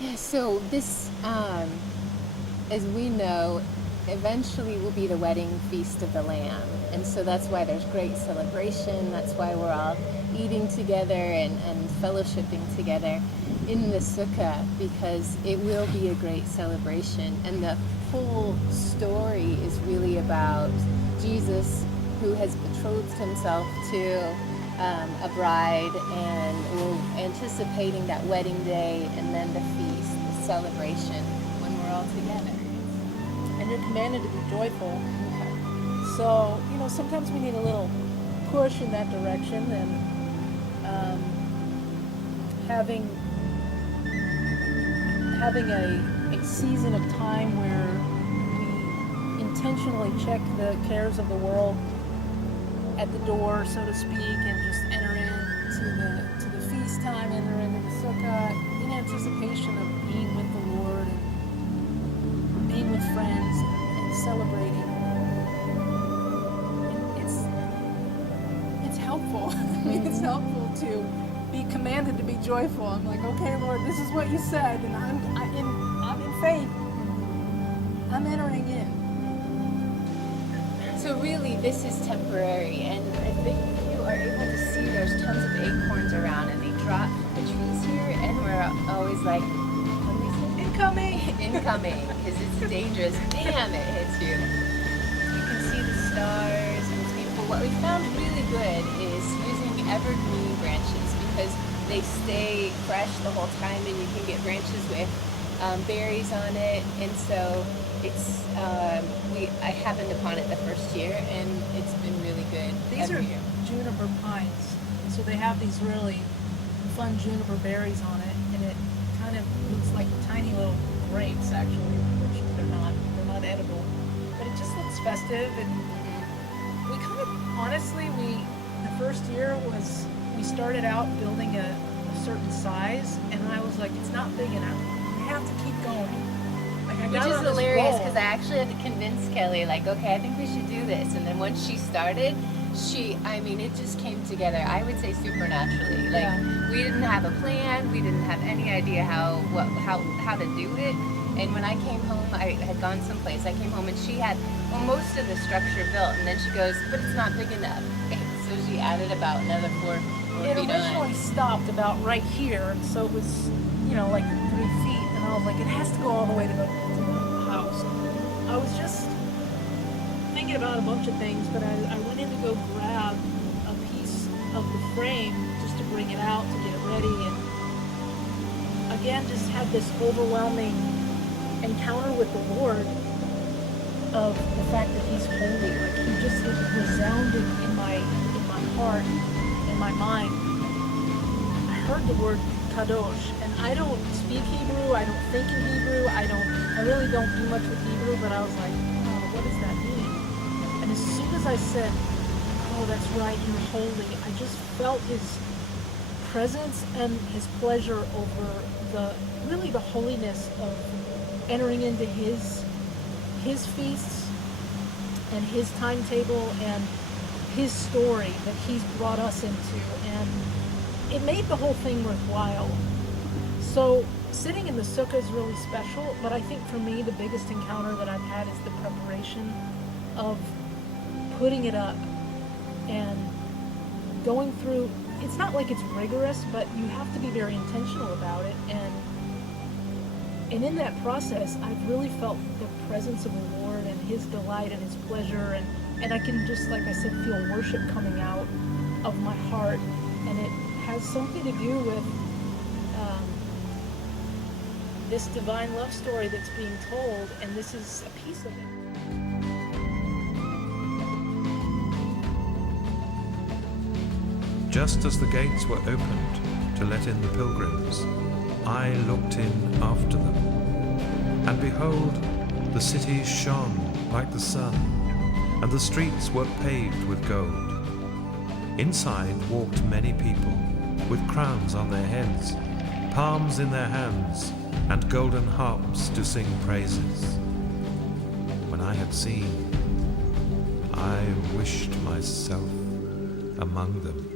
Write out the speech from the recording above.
Yeah, so this, as we know, eventually will be the wedding feast of the Lamb. And so that's why there's great celebration. That's why we're all eating together and fellowshipping together in the sukkah, because it will be a great celebration. And the whole story is really about Jesus, who has betrothed himself to a bride, and we're anticipating that wedding day and then the feast, the celebration when we're all together. And you're commanded to be joyful. So, sometimes we need a little push in that direction, and having a season of time where we intentionally check the cares of the world at the door, so to speak, and just enter into the feast time, enter into the sukkah in anticipation of being with the Lord and being with friends and celebrating. It's helpful. It's helpful to be commanded to be joyful. I'm like, okay, Lord, this is what you said, and I'm in faith. I'm entering in. So really, this is temporary, and I think you are able to see there's tons of acorns around, and they drop from the trees here, and we're always like, what do we say? Incoming! Incoming, because it's dangerous. Bam, it hits you. You can see the stars, and it's beautiful. What we found really good is using evergreen branches, because they stay fresh the whole time, and you can get branches with berries on it, and so it's I happened upon it the first year, and it's been really good. These are every year. juniper pines, so they have these really fun juniper berries on it, and it kind of looks like tiny little grapes, actually, which they're not edible, but it just looks festive. And we kind of honestly the first year was we started out building a certain size, and I was like, it's not big enough. We have to keep going. Which is hilarious, because I actually had to convince Kelly, like, okay, I think we should do this. And then once she started, it just came together, I would say supernaturally. Like, we didn't have a plan, we didn't have any idea how to do it. And when I came home, I had gone someplace, I came home and she had most of the structure built, and then she goes, but it's not big enough. So she added about another 4 It feet originally on. stopped about right here, and so it was, like 3 feet, and I was like, it has to go all the way to the house. I was just thinking about a bunch of things, but I went in to go grab a piece of the frame just to bring it out, to get it ready, and again, just had this overwhelming encounter with the Lord of the fact that He's holy. Like, it resounded in my heart, in my mind. I heard the word kadosh, and I don't speak Hebrew, I don't think in Hebrew, I really don't do much with Hebrew, but I was like, oh, what does that mean? And as soon as I said, oh, that's right, you're holy, I just felt His presence and His pleasure over the holiness of entering into His feasts and His timetable and His story that He's brought us into, and it made the whole thing worthwhile. So sitting in the sukkah is really special, but I think for me the biggest encounter that I've had is the preparation of putting it up and going through. It's not like it's rigorous, but you have to be very intentional about it, and in that process I've really felt the presence of the Lord and His delight and His pleasure, and I can just, like I said, feel worship coming out of my heart, and it has something to do with this divine love story that's being told, and this is a piece of it. Just as the gates were opened to let in the pilgrims, I looked in after them, and behold, the city shone like the sun, and the streets were paved with gold. Inside walked many people, with crowns on their heads, palms in their hands, and golden harps to sing praises. When I had seen, I wished myself among them.